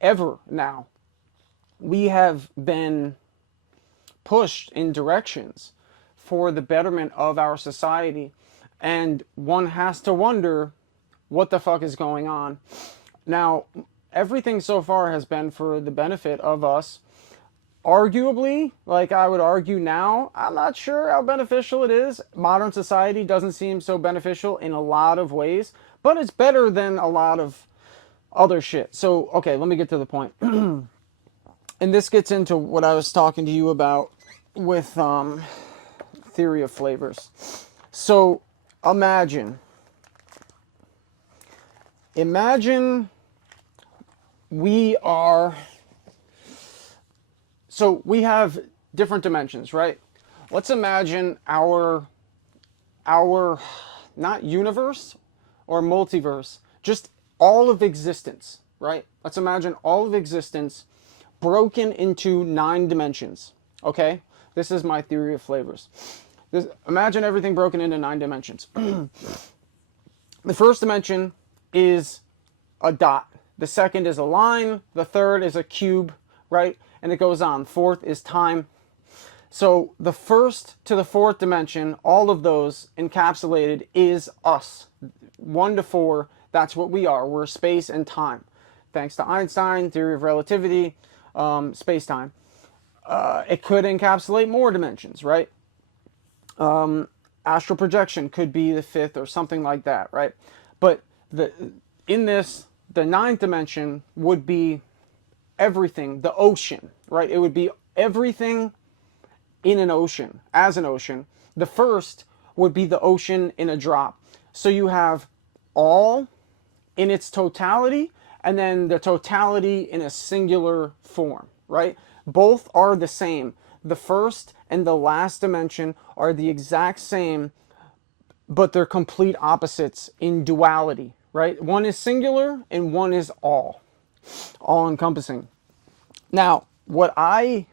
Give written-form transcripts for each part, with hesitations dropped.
ever now, we have been pushed in directions for the betterment of our society. And one has to wonder what the fuck is going on. Now, everything so far has been for the benefit of us. Arguably, like I would argue now, I'm not sure how beneficial it is. Modern society doesn't seem so beneficial in a lot of ways, but it's better than a lot of other shit. So, okay, let me get to the point. And this gets into what I was talking to you about with theory of flavors. So, imagine we are, so we have different dimensions, right? Let's imagine our not universe or multiverse, just all of existence, right? Let's imagine all of existence broken into 9 dimensions, okay? This is my theory of flavors. Imagine everything broken into 9 dimensions. The first dimension is a dot. The second is a line. The third is a cube, right? And it goes on. Fourth is time. So the first to the fourth dimension, all of those encapsulated is us. 1 to 4, that's what we are. We're space and time. Thanks to Einstein, theory of relativity, space-time. It could encapsulate more dimensions, right? Astral projection could be the 5th or something like that, right? But in this, the 9th dimension would be everything, the ocean, right? It would be everything in an ocean, as an ocean. The first would be the ocean in a drop. So you have all in its totality, and then the totality in a singular form, right? Both are the same. The first and the last dimension are the exact same, but they're complete opposites in duality, right? One is singular and one is all encompassing. Now, what I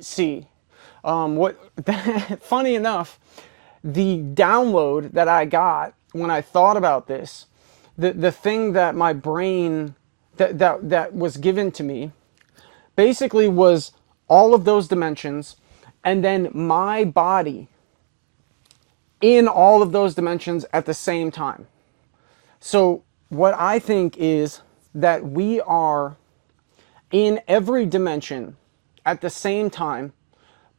see, funny enough, the download that I got when I thought about this, the thing that my brain that was given to me basically was all of those dimensions, and then my body in all of those dimensions at the same time. So what I think is that we are in every dimension at the same time,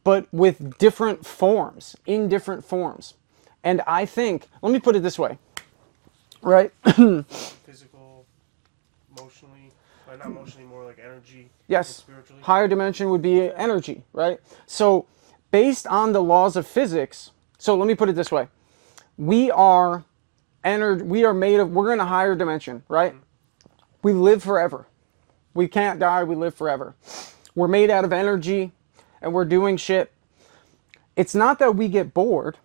but with different forms, in different forms. And I think, let me put it this way, right? Physical, emotionally, not emotionally, more like energy. Yes. Spiritually. Higher dimension would be energy, right? So based on the laws of physics, so let me put it this way. We are made of, we're in a higher dimension, right? Mm-hmm. We live forever. We can't die, we live forever. We're made out of energy and we're doing shit. It's not that we get bored,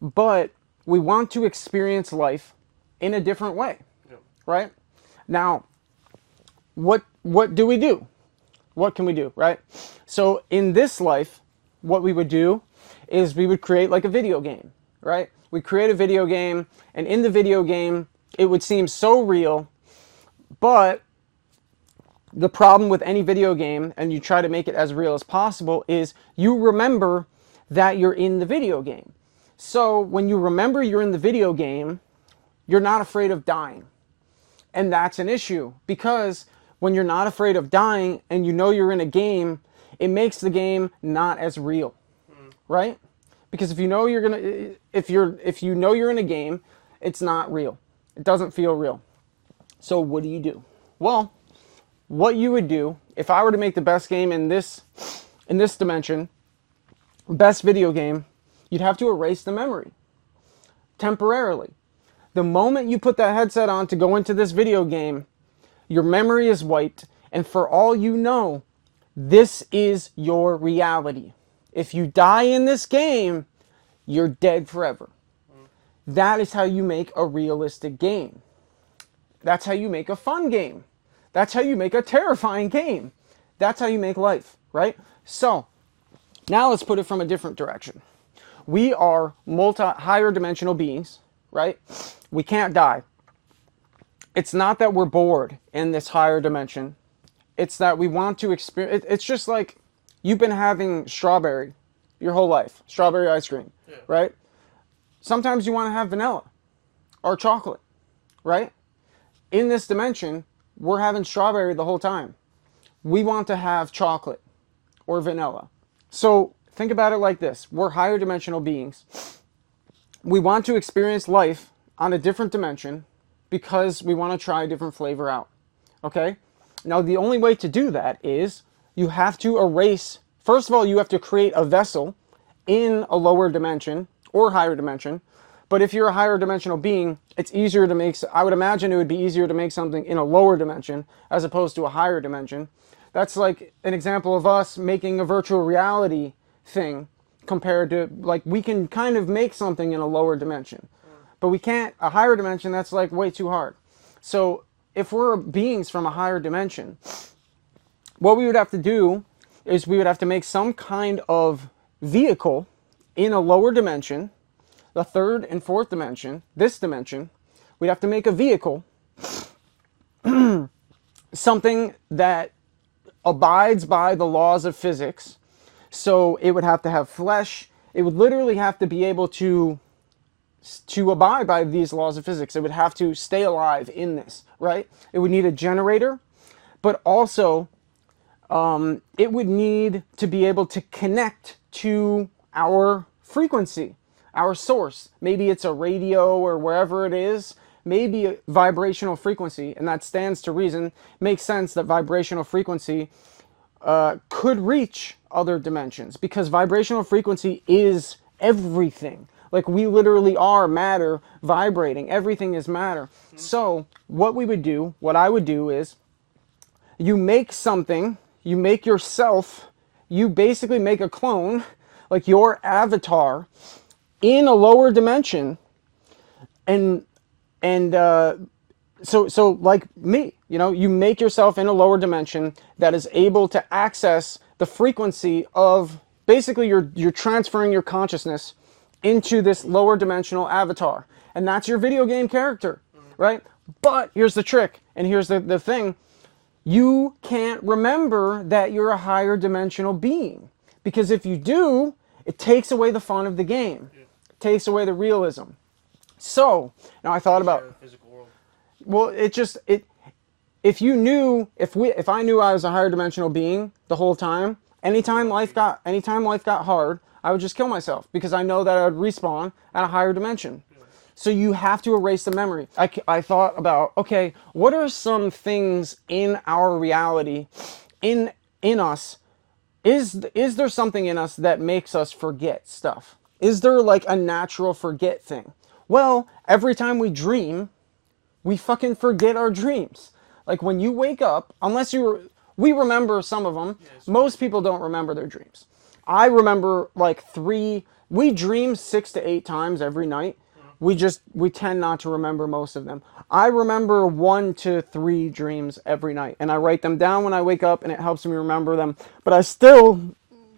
but we want to experience life in a different way, right? Now, what do we do? What can we do, right? So in this life, what we would do is we would create like a video game, right? We create a video game, and in the video game, it would seem so real, but the problem with any video game, and you try to make it as real as possible, is you remember that you're in the video game. So when you remember you're in the video game, you're not afraid of dying. And that's an issue, because when you're not afraid of dying and you know you're in a game, it makes the game not as real, right? Because if you know you're in a game, it's not real. It doesn't feel real. So what do you do? Well, what you would do if I were to make the best game in this dimension, best video game, you'd have to erase the memory temporarily. The moment you put that headset on to go into this video game, your memory is wiped, and for all you know, this is your reality. If you die in this game, you're dead forever. That is how you make a realistic game. That's how you make a fun game. That's how you make a terrifying game. That's how you make life, right? So, now let's put it from a different direction. We are higher dimensional beings, right? We can't die. It's not that we're bored in this higher dimension. It's that we want to experience. It's just like you've been having strawberry your whole life, strawberry ice cream, Yeah. right? Sometimes you want to have vanilla or chocolate, right? In this dimension, we're having strawberry the whole time. We want to have chocolate or vanilla. So think about it like this. We're higher dimensional beings. We want to experience life on a different dimension because we want to try a different flavor out. Okay? Now, the only way to do that is you have to erase, first of all, you have to create a vessel in a lower dimension or higher dimension. But if you're a higher dimensional being, it's easier to make, I would imagine it would be easier to make something in a lower dimension as opposed to a higher dimension. That's like an example of us making a virtual reality thing compared to, like, we can kind of make something in a lower dimension. But we can't, a higher dimension, that's like way too hard. So if we're beings from a higher dimension, what we would have to do is we would have to make some kind of vehicle in a lower dimension, the third and fourth dimension, this dimension. We'd have to make a vehicle, something that abides by the laws of physics. So it would have to have flesh. It would literally have to be able to abide by these laws of physics. It would have to stay alive in this, right? It would need a generator, but also it would need to be able to connect to our frequency, our source. Maybe it's a radio or wherever it is, maybe a vibrational frequency, and that stands to reason. Makes sense that vibrational frequency could reach other dimensions because vibrational frequency is everything. Like, we literally are matter vibrating. Everything is matter. So what we would do, what I would do is you make something, you make yourself, you basically make a clone, like your avatar, in a lower dimension, and so like me, you know, you make yourself in a lower dimension that is able to access the frequency of, basically you're transferring your consciousness into this lower dimensional avatar, and that's your video game character, right? But here's the trick, and here's the thing. You can't remember that you're a higher dimensional being, because if you do, it takes away the fun of the game. It takes away the realism. So now I thought about, The physical world. well, if you knew, if I knew I was a higher dimensional being the whole time, anytime life got hard, I would just kill myself because I know that I would respawn at a higher dimension. So you have to erase the memory. I thought about, okay, what are some things in our reality, in us? Is there something in us that makes us forget stuff? Is there like a natural forget thing? Well, every time we dream, we fucking forget our dreams. Like when you wake up, we remember some of them. Most people don't remember their dreams. I remember like we dream 6 to 8 times every night. We tend not to remember most of them. I remember 1 to 3 dreams every night, and I write them down when I wake up, and it helps me remember them. But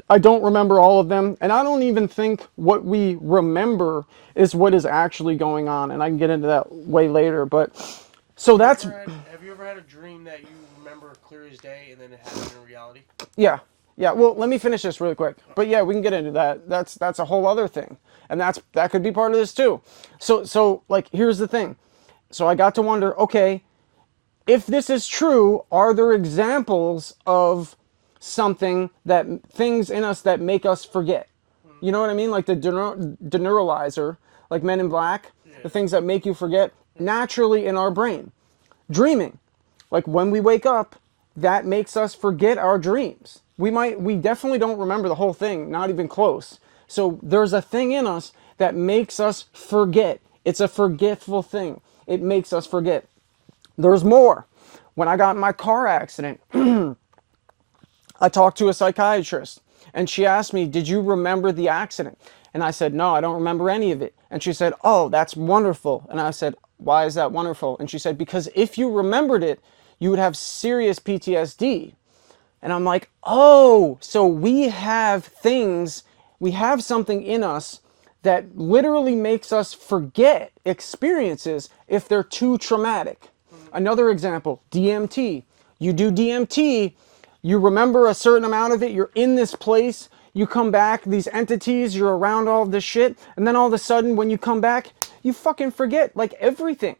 I don't remember all of them, and I don't even think what we remember is what is actually going on, and I can get into that way later. But so that's, Have you ever had a dream that you remember clear as day and then it happened in reality? yeah. Well, let me finish this really quick. But yeah, we can get into that. That's a whole other thing, and that could be part of this too. So like, here's the thing. So I got to wonder, okay, if this is true, are there examples of things in us that make us forget? You know what I mean? Like the deneuralizer, like Men in Black, the things that make you forget naturally in our brain. Dreaming, like when we wake up, that makes us forget our dreams. We definitely don't remember the whole thing, not even close. So there's a thing in us that makes us forget. It's a forgetful thing. It makes us forget. There's more. When I got in my car accident, I talked to a psychiatrist, and she asked me, did you remember the accident? And I said, no, I don't remember any of it. And she said, oh, that's wonderful. And I said, why is that wonderful? And she said, because if you remembered it, you would have serious PTSD. And I'm like, oh, so we have something in us that literally makes us forget experiences if they're too traumatic. Another example, DMT. You do DMT, you remember a certain amount of it, you're in this place, you come back, these entities, you're around all of this shit, and then all of a sudden when you come back, you fucking forget like everything.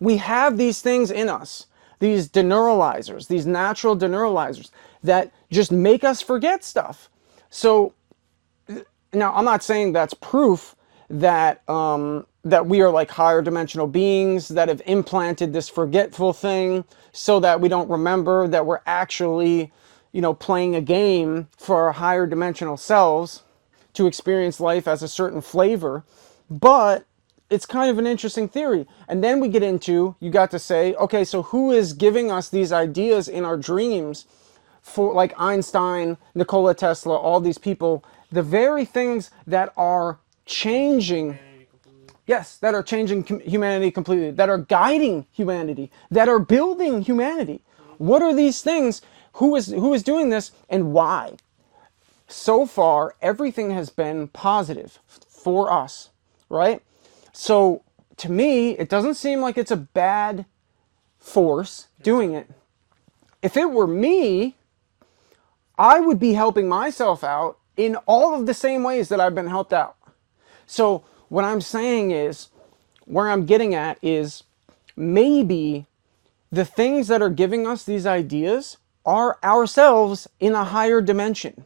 We have these things in us, these deneuralizers, these natural deneuralizers that just make us forget stuff. So now I'm not saying that's proof that that we are like higher dimensional beings that have implanted this forgetful thing so that we don't remember that we're actually, playing a game for our higher dimensional selves to experience life as a certain flavor. But it's kind of an interesting theory. And then we get into, you got to say, okay, so who is giving us these ideas in our dreams? For like Einstein, Nikola Tesla, all these people, the very things that are changing, yes, that are changing humanity completely, that are guiding humanity, that are building humanity. What are these things? Who is doing this, and why? So far, everything has been positive for us, right? So to me, it doesn't seem like it's a bad force doing it. If it were me, I would be helping myself out in all of the same ways that I've been helped out. So what I'm saying is, where I'm getting at is, maybe the things that are giving us these ideas are ourselves in a higher dimension.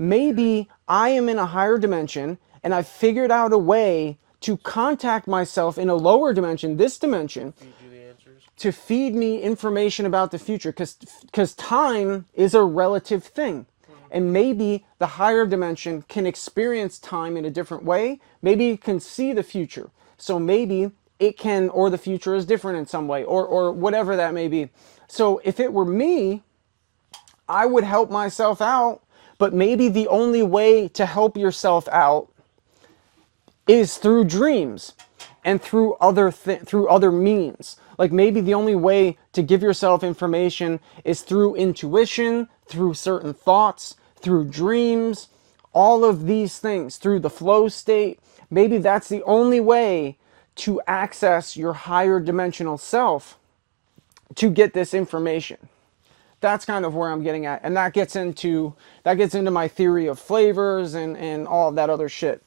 Maybe I am in a higher dimension and I've figured out a way to contact myself in a lower dimension, this dimension, to feed me information about the future, because time is a relative thing. And maybe the higher dimension can experience time in a different way. Maybe it can see the future. So maybe it can, or the future is different in some way, or whatever that may be. So if it were me, I would help myself out, but maybe the only way to help yourself out is through dreams and through other means. Like maybe the only way to give yourself information is through intuition, through certain thoughts, through dreams, all of these things, through the flow state. Maybe that's the only way to access your higher dimensional self to get this information. That's kind of where I'm getting at. And that gets into my theory of flavors and all of that other shit.